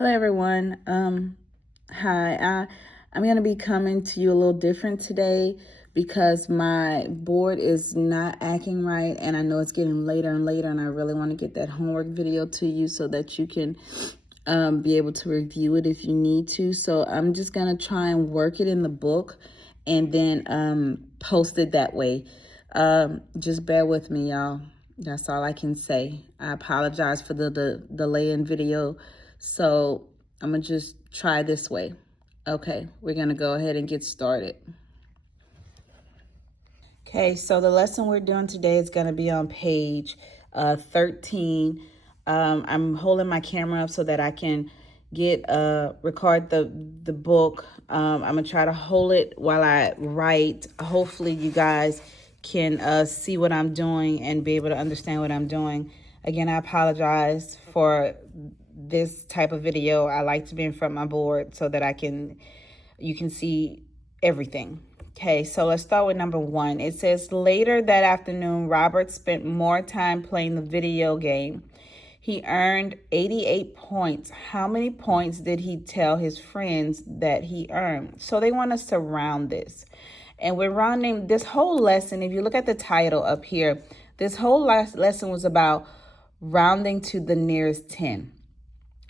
Hello everyone. Hi. I'm going to be coming to you a little different today because my board is not acting right, and I know it's getting later and later, and I really want to get that homework video to you so that you can be able to review it if you need to. So I'm just going to try and work it in the book and then post it that way. Just bear with me, y'all. That's all I can say. I apologize for the delay in video. So I'm going to just try this way. Okay, we're going to go ahead and get started. Okay, so the lesson we're doing today is going to be on page 13. I'm holding my camera up so that I can record the book. I'm going to try to hold it while I write. Hopefully you guys can see what I'm doing and be able to understand what I'm doing. Again, I apologize for this type of video. I like to be in front of my board so that you can see everything. Okay, so let's start with number 1. It says, later that afternoon, Robert spent more time playing the video game. He earned 88 points. How many points did he tell his friends that he earned? So they want us to round this. And we're rounding this whole lesson. If you look at the title up here, this whole lesson was about rounding to the nearest 10.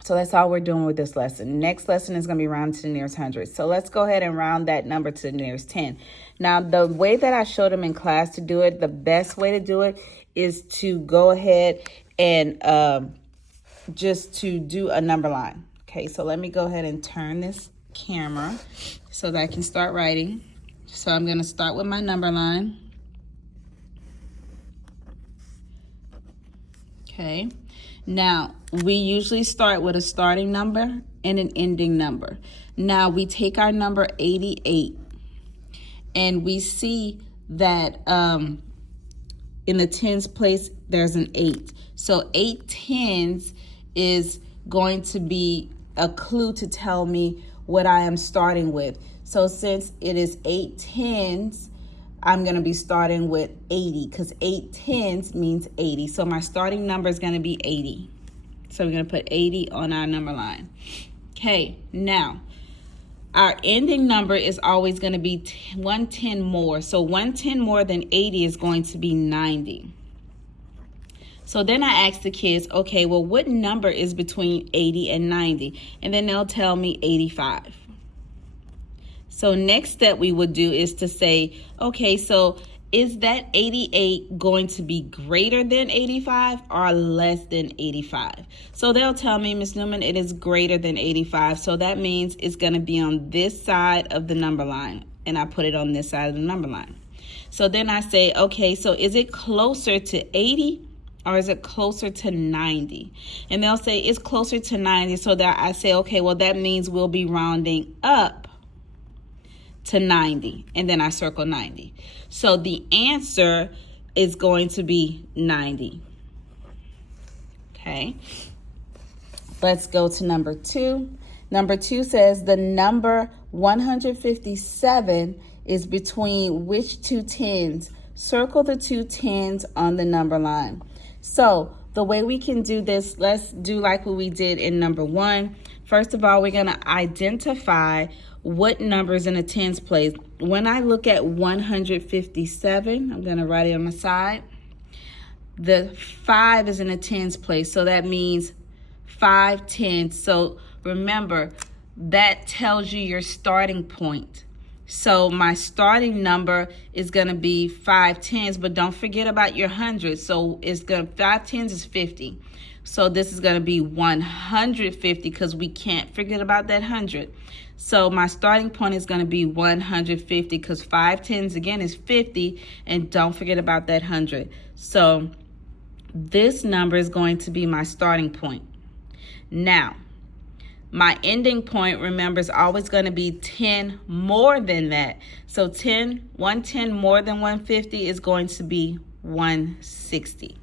So that's all we're doing with this lesson. Next lesson is going to be round to the nearest 100. So let's go ahead and round that number to the nearest 10. Now, the way that I showed them in class to do it, the best way to do it is to go ahead and just to do a number line. Okay, so let me go ahead and turn this camera so that I can start writing. So I'm going to start with my number line. Okay. Now, we usually start with a starting number and an ending number. Now, we take our number 88 and we see that in the tens place, there's an 8. So 8 tens is going to be a clue to tell me what I am starting with. So since it is 8 tens, I'm going to be starting with 80 because 8 tens means 80. So my starting number is going to be 80. So we're going to put 80 on our number line. Okay, now our ending number is always going to be 110 more. So 110 more than 80 is going to be 90. So then I ask the kids, okay, well, what number is between 80 and 90? And then they'll tell me 85. So next step we would do is to say, okay, so is that 88 going to be greater than 85 or less than 85? So they'll tell me, Ms. Newman, it is greater than 85. So that means it's going to be on this side of the number line. And I put it on this side of the number line. So then I say, okay, so is it closer to 80 or is it closer to 90? And they'll say it's closer to 90. So that I say, okay, well, that means we'll be rounding up to 90, and then I circle 90. So the answer is going to be 90. Okay, let's go to number 2. Number 2 says the number 157 is between which two tens? Circle the two tens on the number line. So the way we can do this, let's do like what we did in number 1. First of all, we're going to identify what numbers in a tens place. When I look at 157, I'm going to write it on my side. The 5 is in a tens place, so that means 5 tens. So remember, that tells you your starting point. So my starting number is going to be 5 tens, but don't forget about your hundreds. So 5 tens is 50. So this is going to be 150 because we can't forget about that 100. So my starting point is going to be 150 because 5 tens again is 50, and don't forget about that 100. So this number is going to be my starting point. Now, my ending point, remember, is always going to be 10 more than that. So 110 more than 150 is going to be 160.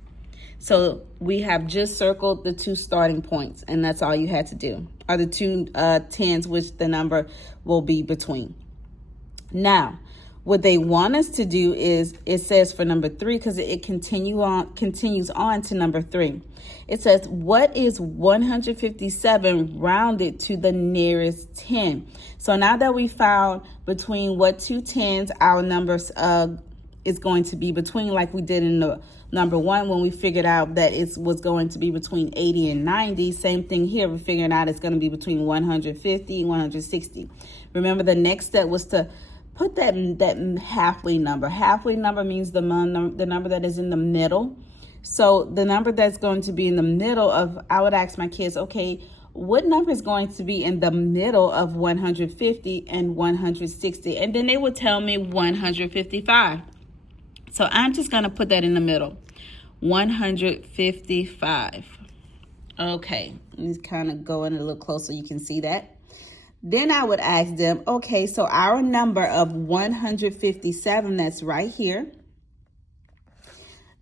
So we have just circled the two starting points, and that's all you had to do, are the two tens, which the number will be between. Now, what they want us to do is, it says for number 3, because it continues on to number 3. It says, what is 157 rounded to the nearest 10? So now that we found between what two tens our numbers is going to be between, like we did in the number 1 when we figured out that it was going to be between 80 and 90. Same thing here. We're figuring out it's going to be between 150 and 160. Remember, the next step was to put that halfway number. Halfway number means the number that is in the middle. So the number that's going to be in the middle of, I would ask my kids, okay, what number is going to be in the middle of 150 and 160? And then they would tell me 155. So I'm just going to put that in the middle, 155. Okay, let's kind of go in a little closer. You can see that. Then I would ask them, okay, so our number of 157 that's right here,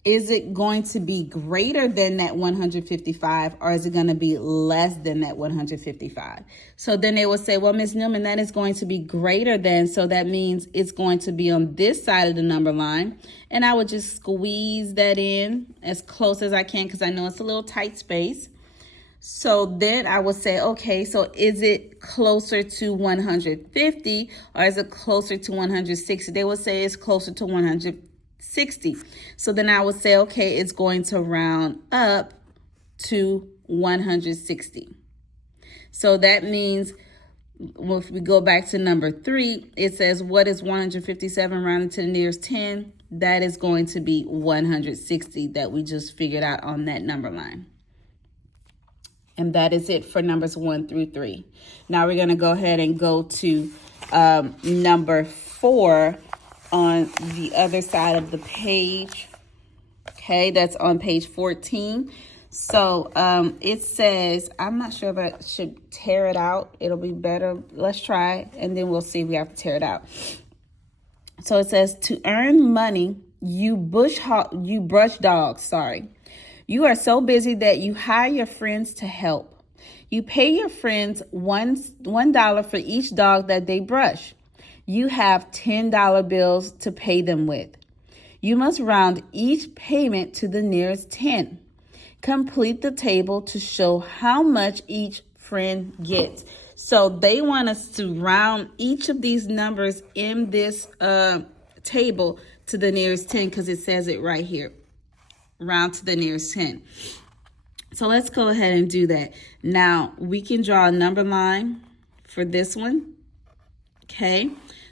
is it going to be greater than that 155, or is it going to be less than that 155? So then they will say, well, Ms. Newman, that is going to be greater than, so that means it's going to be on this side of the number line. And I would just squeeze that in as close as I can, because I know it's a little tight space. So then I would say, okay, so is it closer to 150 or is it closer to 160? They would say it's closer to 160. So then I would say, okay, it's going to round up to 160. So that means if we go back to number 3, it says, what is 157 rounded to the nearest 10? That is going to be 160 that we just figured out on that number line. And that is it for numbers 1 through 3. Now we're going to go ahead and go to number 4 on the other side of the page. Okay, that's on page 14. So it says, I'm not sure if I should tear it out. It'll be better. Let's try, and then we'll see if we have to tear it out. So it says, to earn money, you brush dogs. You are so busy that you hire your friends to help. You pay your friends $1 for each dog that they brush. You have $10 bills to pay them with. You must round each payment to the nearest 10. Complete the table to show how much each friend gets. So they want us to round each of these numbers in this table to the nearest 10, because it says it right here. Round to the nearest 10. So let's go ahead and do that. Now we can draw a number line for this one. Okay,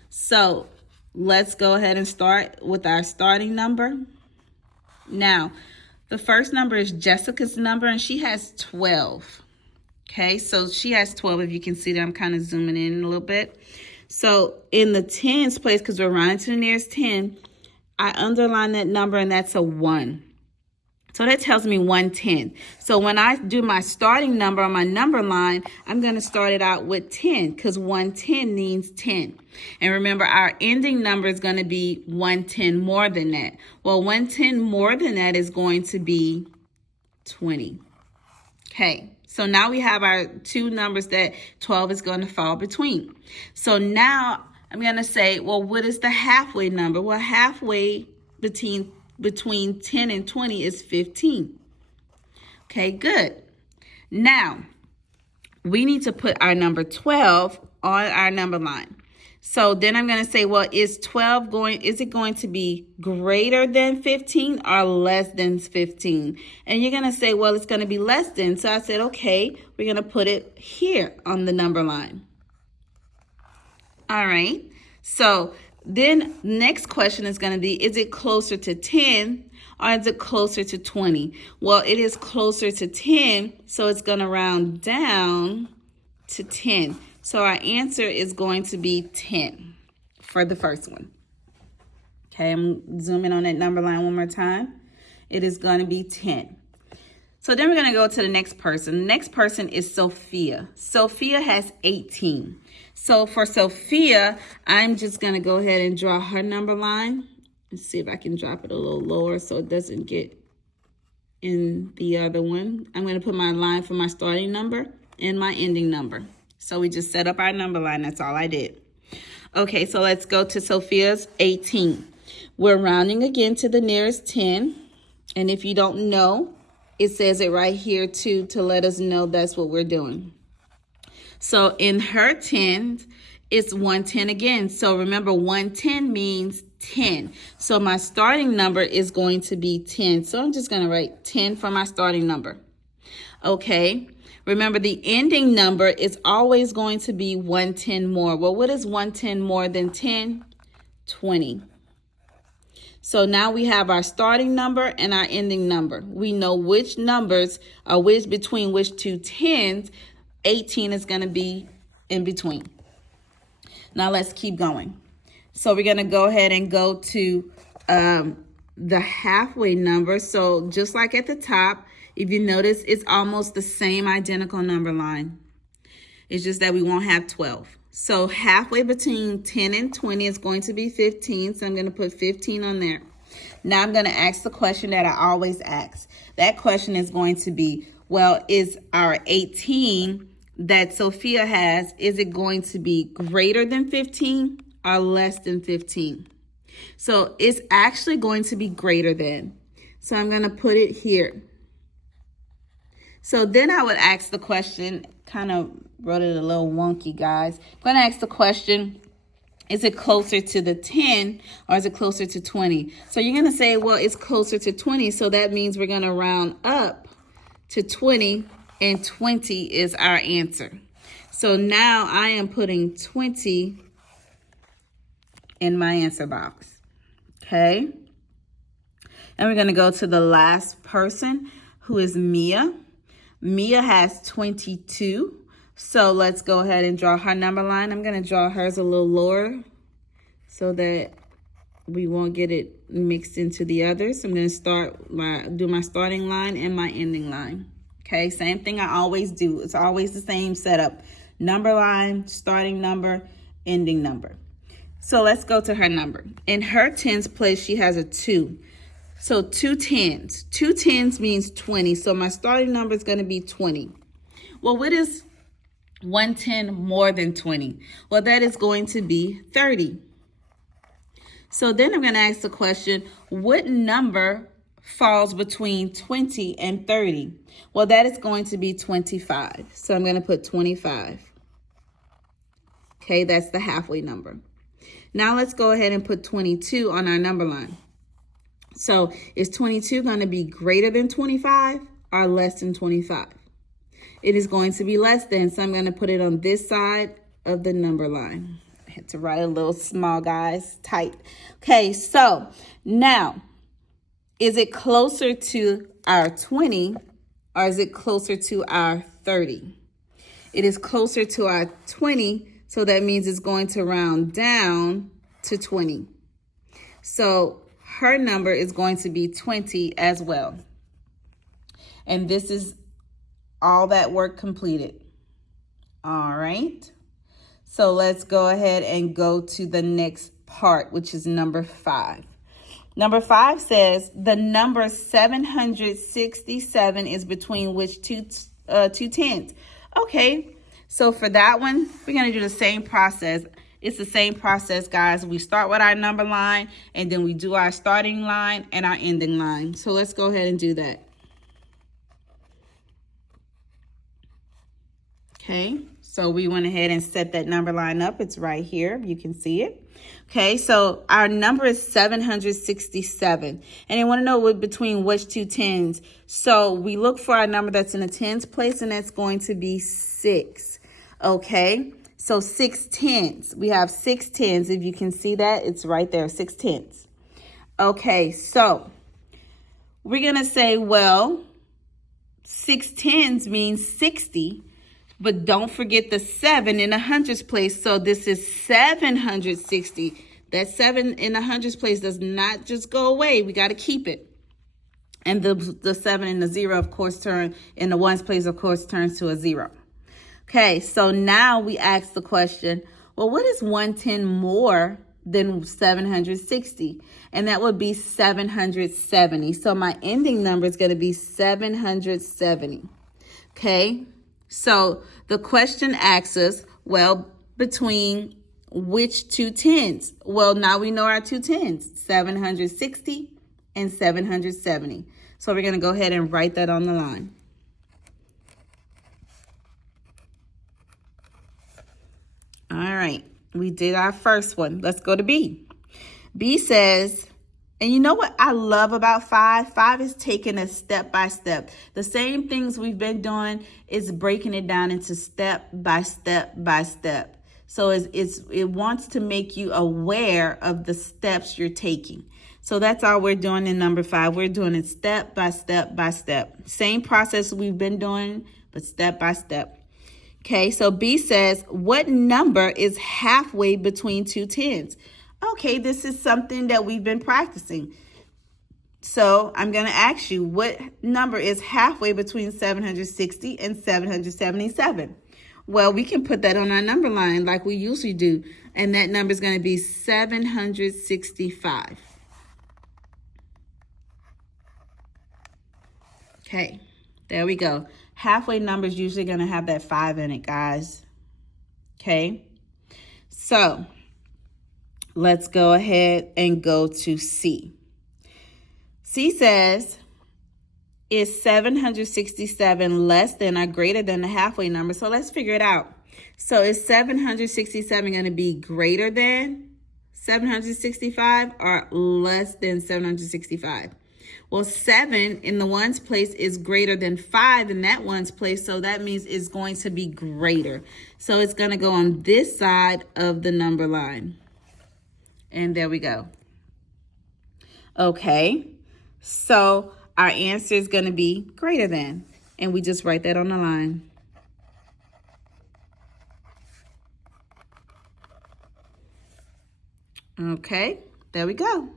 so let's go ahead and start with our starting number. Now the first number is Jessica's number, and she has 12. Okay, so she has 12. If you can see that, I'm kind of zooming in a little bit. So in the tens place, because we're rounding to the nearest 10, I underline that number, and that's a 1. So that tells me 110. So when I do my starting number on my number line, I'm going to start it out with 10, because 110 means 10. And remember, our ending number is going to be 110 more than that. Well, 110 more than that is going to be 20. Okay, so now we have our two numbers that 12 is going to fall between. So now I'm going to say, well, what is the halfway number? Well, halfway between 10 and 20 is 15. Okay, good. Now, we need to put our number 12 on our number line. So then I'm going to say, well, is it going to be greater than 15 or less than 15? And you're going to say, well, it's going to be less than. So I said, okay, we're going to put it here on the number line. All right. So then next question is going to be, is it closer to 10 or is it closer to 20? Well, it is closer to 10, so it's going to round down to 10. So our answer is going to be 10 for the first one. Okay, I'm zooming on that number line one more time. It is going to be 10. So then we're going to go to the next person. The next person is Sophia. Sophia has 18. So for Sophia, I'm just going to go ahead and draw her number line. Let's see if I can drop it a little lower so it doesn't get in the other one. I'm going to put my line for my starting number and my ending number. So we just set up our number line. That's all I did. Okay, so let's go to Sophia's 18. We're rounding again to the nearest 10. And if you don't know, it says it right here too to let us know that's what we're doing. So in her 10s, it's 110 again. So remember, 110 means 10. So my starting number is going to be 10. So I'm just going to write 10 for my starting number. Okay. Remember, the ending number is always going to be 110 more. Well, what is 110 more than 10? 20. So now we have our starting number and our ending number. We know which numbers are between which two 10s. 18 is going to be in between. Now let's keep going. So we're going to go ahead and go to the halfway number. So just like at the top, if you notice, it's almost the same identical number line. It's just that we won't have 12. So halfway between 10 and 20 is going to be 15. So I'm going to put 15 on there. Now I'm going to ask the question that I always ask. That question is going to be, well, is our 18 that Sophia has, is it going to be greater than 15 or less than 15? So it's actually going to be greater than. So I'm going to put it here. So then I would ask the question, kind of wrote it a little wonky, guys. I'm going to ask the question, is it closer to the 10 or is it closer to 20? So you're going to say, well, it's closer to 20. So that means we're going to round up to 20, and 20 is our answer. So now I am putting 20 in my answer box. Okay. And we're going to go to the last person, who is Mia. Mia has 22. So let's go ahead and draw her number line. I'm going to draw hers a little lower so that we won't get it mixed into the others. I'm going to do my starting line and my ending line. Okay, same thing I always do. It's always the same setup. Number line, starting number, ending number. So let's go to her number. In her 10s place, she has a 2. So 2 10s. 2 10s means 20. So my starting number is going to be 20. Well, what is 110 more than 20? Well, that is going to be 30. So then I'm going to ask the question, what number falls between 20 and 30? Well, that is going to be 25. So I'm going to put 25. Okay, that's the halfway number. Now let's go ahead and put 22 on our number line. So is 22 going to be greater than 25 or less than 25? It is going to be less than, so I'm going to put it on this side of the number line. I had to write a little small, guys, tight. Okay, so now, is it closer to our 20 or is it closer to our 30? It is closer to our 20, so that means it's going to round down to 20. So her number is going to be 20 as well. And this is all that work completed. All right. So let's go ahead and go to the next part, which is number 5. Number 5 says the number 767 is between which two tens? Okay, so for that one, we're going to do the same process. It's the same process, guys. We start with our number line, and then we do our starting line and our ending line. So let's go ahead and do that. Okay, so we went ahead and set that number line up. It's right here. You can see it. Okay, so our number is 767. And I want to know what between which two tens. So we look for our number that's in the tens place, and that's going to be 6. Okay, so 6 tens. We have 6 tens. If you can see that, it's right there, 6 tens. Okay, so we're going to say, well, 6 tens means 60. But don't forget the 7 in the hundreds place. So this is 760. That 7 in the hundreds place does not just go away. We got to keep it. And the 7 in the 0, of course, in the ones place, of course, turns to a 0. Okay, so now we ask the question, well, what is 110 more than 760? And that would be 770. So my ending number is going to be 770. Okay. So the question asks us, well, between which two tens? Well, now we know our two tens, 760 and 770. So we're going to go ahead and write that on the line. All right, we did our first one. Let's go to B. B says, and you know what I love about 5? 5 is taking us step by step. The same things we've been doing is breaking it down into step by step by step. So it wants to make you aware of the steps you're taking. So that's all we're doing in number 5. We're doing it step by step by step. Same process we've been doing, but step by step. Okay, so B says, what number is halfway between two tens? Okay, this is something that we've been practicing. So I'm going to ask you, what number is halfway between 760 and 777? Well, we can put that on our number line like we usually do, and that number is going to be 765. Okay, there we go. Halfway number is usually going to have that 5 in it, guys. Okay, so let's go ahead and go to C. C says, is 767 less than or greater than the halfway number? So let's figure it out. So is 767 going to be greater than 765 or less than 765? Well, 7 in the ones place is greater than 5 in that ones place, so that means it's going to be greater. So it's going to go on this side of the number line. And there we go. Okay, so our answer is going to be greater than, and we just write that on the line. Okay, there we go.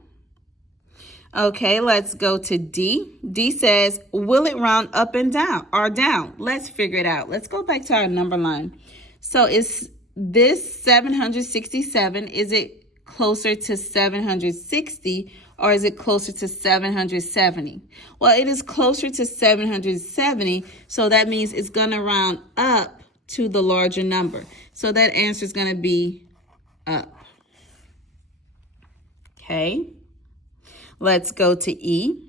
Okay, let's go to D. D says, will it round up and down or down? Let's figure it out. Let's go back to our number line. So is this 767, is it closer to 760 or is it closer to 770? Well, it is closer to 770, so that means it's going to round up to the larger number. So that answer is going to be up. Okay. Let's go to E.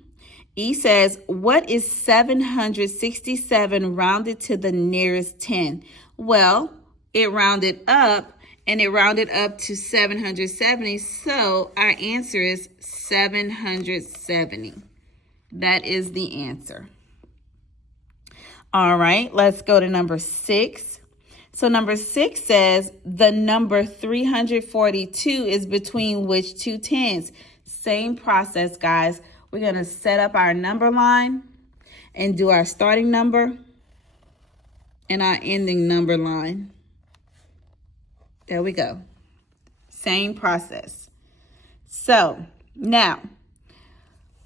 E says, what is 767 rounded to the nearest 10? Well, it rounded up, and it rounded up to 770, so our answer is 770. That is the answer. All right, let's go to number 6. So number 6 says, the number 342 is between which two tens? Same process, guys. We're going to set up our number line and do our starting number and our ending number line. There we go. Same process. So now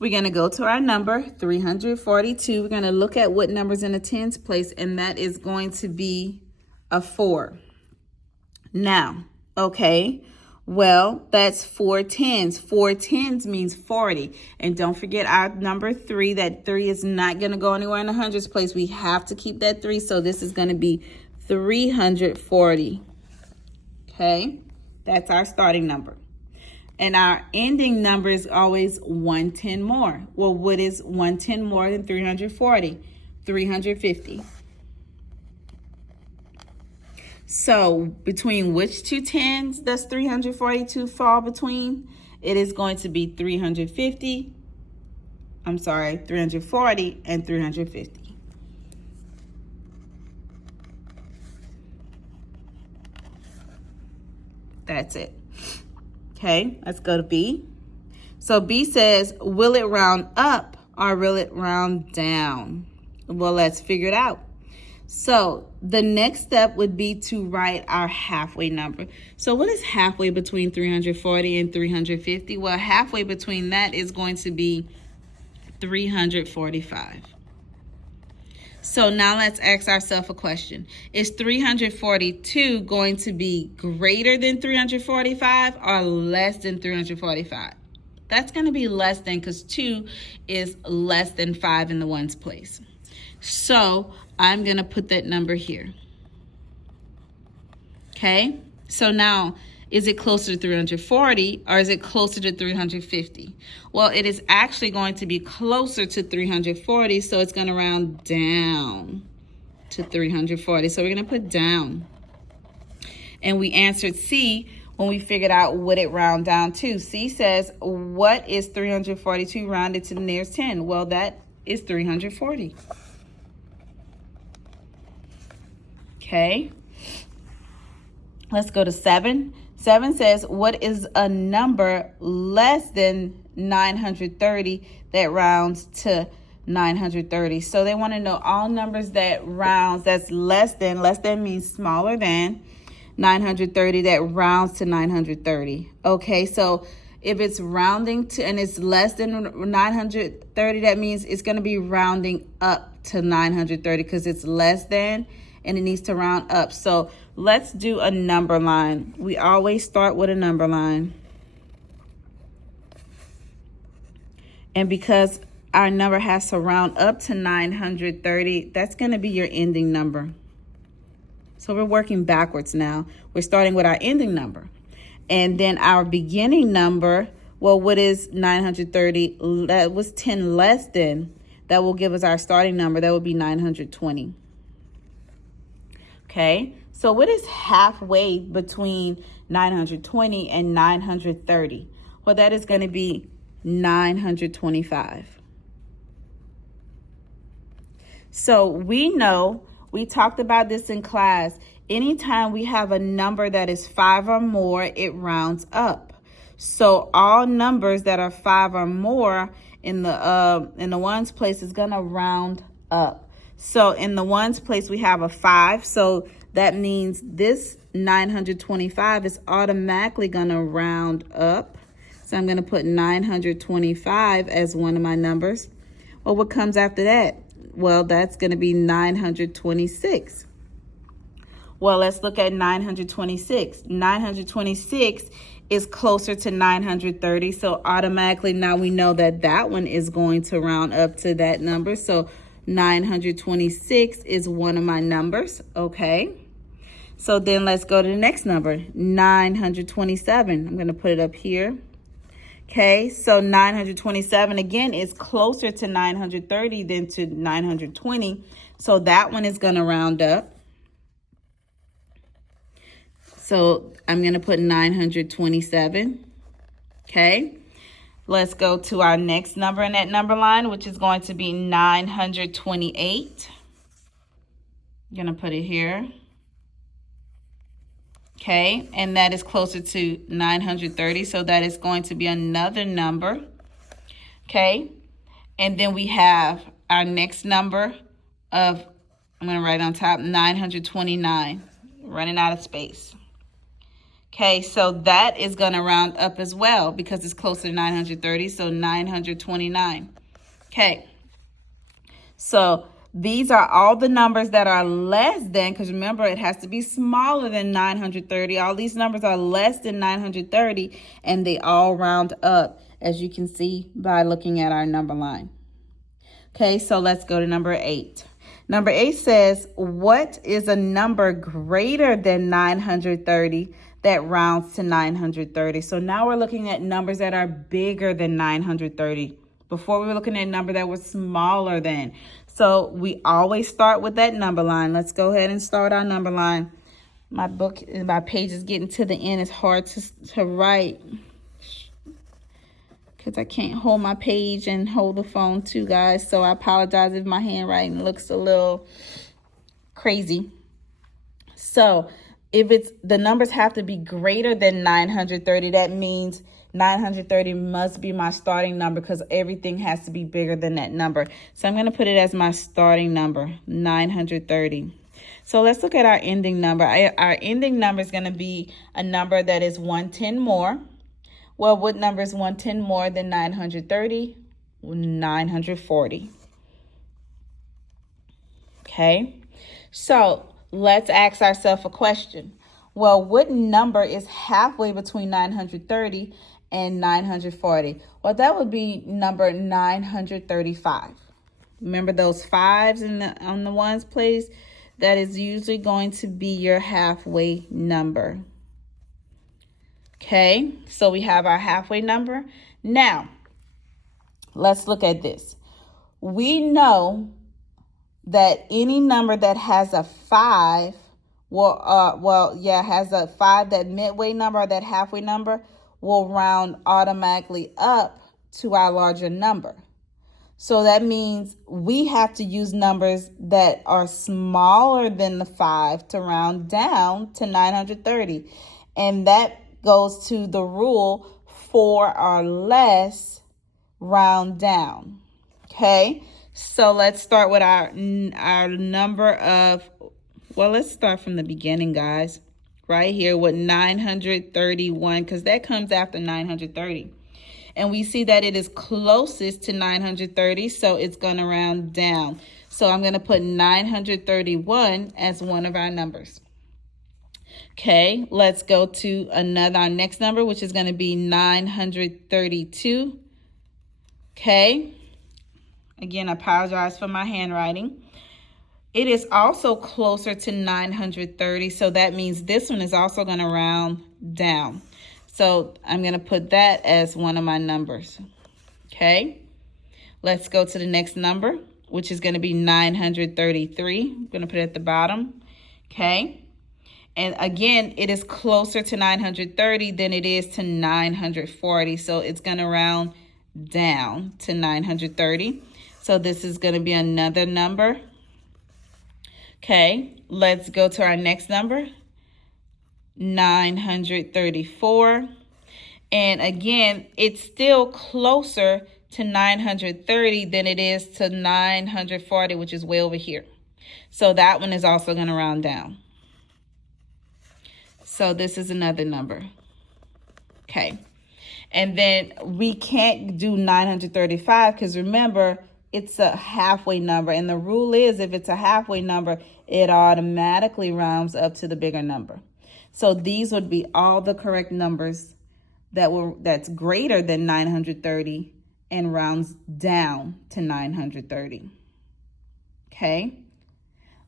we're going to go to our number 342. We're going to look at what number's in the tens place, and that is going to be a 4. Now, okay. Well, that's 4 tens. 4 tens means 40. And don't forget our number 3. That 3 is not going to go anywhere in the hundreds place. We have to keep that 3. So this is going to be 340. Okay, that's our starting number. And our ending number is always 110 more. Well, what is 110 more than 340? 350. So between which two tens does 342 fall between? It is going to be 340 and 350. That's it. Okay, let's go to B. So B says, will it round up or will it round down? Well, let's figure it out. So the next step would be to write our halfway number. So what is halfway between 340 and 350? Well, halfway between that is going to be 345. So now let's ask ourselves a question. Is 342 going to be greater than 345 or less than 345? That's going to be less than, because 2 is less than 5 in the ones place. So I'm going to put that number here. Okay, so now Is it closer to 340 or is it closer to 350? Well, it is actually going to be closer to 340, so it's going to round down to 340. So we're going to put down. And we answered C when we figured out what it round down to. C says, what is 342 rounded to the nearest 10? Well, that is 340. Okay. Let's go to 7. 7 says, what is a number less than 930 that rounds to 930? So they want to know all numbers that rounds, that's less than means smaller than 930, that rounds to 930. Okay, so if it's rounding to and it's less than 930, that means it's going to be rounding up to 930 because it's less than and it needs to round up. So let's do a number line. We always start with a number line. And because our number has to round up to 930, that's going to be your ending number. So we're working backwards now. We're starting with our ending number. And then our beginning number, well, what is 930? That was 10 less than. That will give us our starting number. That would be 920. Okay, so what is halfway between 920 and 930? Well, that is going to be 925. So we know, we talked about this in class, anytime we have a number that is 5 or more, it rounds up. So all numbers that are 5 or more in the ones place is going to round up. So in the ones place, we have a 5. So that means this 925 is automatically going to round up. So I'm going to put 925 as one of my numbers. Well, what comes after that? Well, that's going to be 926. Well, let's look at 926. 926 is closer to 930. So automatically now we know that that one is going to round up to that number. So 926 is one of my numbers, okay? So then let's go to the next number, 927. I'm going to put it up here. Okay, so 927 again is closer to 930 than to 920. So that one is going to round up. So I'm going to put 927. Okay. Let's go to our next number in that number line, which is going to be 928. I'm going to put it here. Okay, and that is closer to 930, so that is going to be another number. Okay, and then we have our next number of, I'm going to write on top, 929, running out of space. Okay, so that is going to round up as well because it's closer to 930, so 929. Okay, so these are all the numbers that are less than, because remember, it has to be smaller than 930. All these numbers are less than 930, and they all round up, as you can see by looking at our number line. Okay, so let's go to number 8. Number 8 says, what is a number greater than 930 that rounds to 930? So now we're looking at numbers that are bigger than 930. Before we were looking at a number that was smaller than. So we always start with that number line. Let's go ahead and start our number line. My page is getting to the end. It's hard to write because I can't hold my page and hold the phone too, guys. So I apologize if my handwriting looks a little crazy. So if the numbers have to be greater than 930, that means 930 must be my starting number because everything has to be bigger than that number. So I'm going to put it as my starting number, 930. So let's look at our ending number. Our ending number is going to be a number that is 110 more. Well, what number is 110 more than 930? 940. Okay, so let's ask ourselves a question. Well, what number is halfway between 930 and 940? Well, that would be number 935. Remember those 5s on the ones place? That is usually going to be your halfway number. Okay, so we have our halfway number. Now, let's look at this. We know that any number that has a 5 has a 5, that midway number or that halfway number will round automatically up to our larger number. So that means we have to use numbers that are smaller than the 5 to round down to 930. And that goes to the rule 4 or less, round down. Okay, so let's start with our number of, well, let's start from the beginning, guys. Right here with 931, because that comes after 930. And we see that it is closest to 930, so it's going to round down. So I'm going to put 931 as one of our numbers. Okay, let's go to our next number, which is going to be 932. Okay, again, I apologize for my handwriting. It is also closer to 930, so that means this one is also going to round down. So I'm going to put that as one of my numbers. Okay, let's go to the next number, which is going to be 933. I'm going to put it at the bottom. Okay, and again, it is closer to 930 than it is to 940, so it's going to round down to 930. So this is going to be another number. Okay, let's go to our next number, 934. And again, it's still closer to 930 than it is to 940, which is way over here. So that one is also going to round down. So this is another number. Okay, and then we can't do 935 because remember, it's a halfway number. And the rule is if it's a halfway number, it automatically rounds up to the bigger number. So these would be all the correct numbers that's greater than 930 and rounds down to 930. Okay.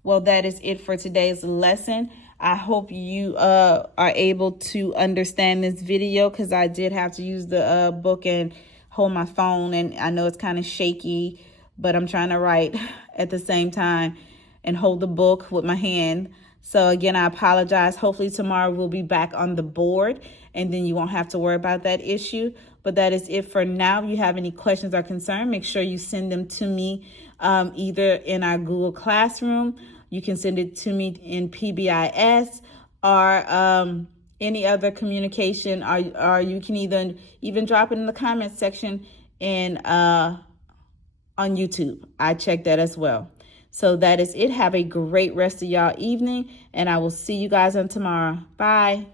Well, that is it for today's lesson. I hope you are able to understand this video because I did have to use the book and hold my phone, and I know it's kind of shaky, but I'm trying to write at the same time and hold the book with my hand. So again, I apologize. Hopefully tomorrow we'll be back on the board and then you won't have to worry about that issue. But that is it for now. If you have any questions or concerns, make sure you send them to me either in our Google Classroom. You can send it to me in PBIS or any other communication, or you can even drop it in the comments section on YouTube. I check that as well. So that is it. Have a great rest of y'all evening, and I will see you guys on tomorrow. Bye.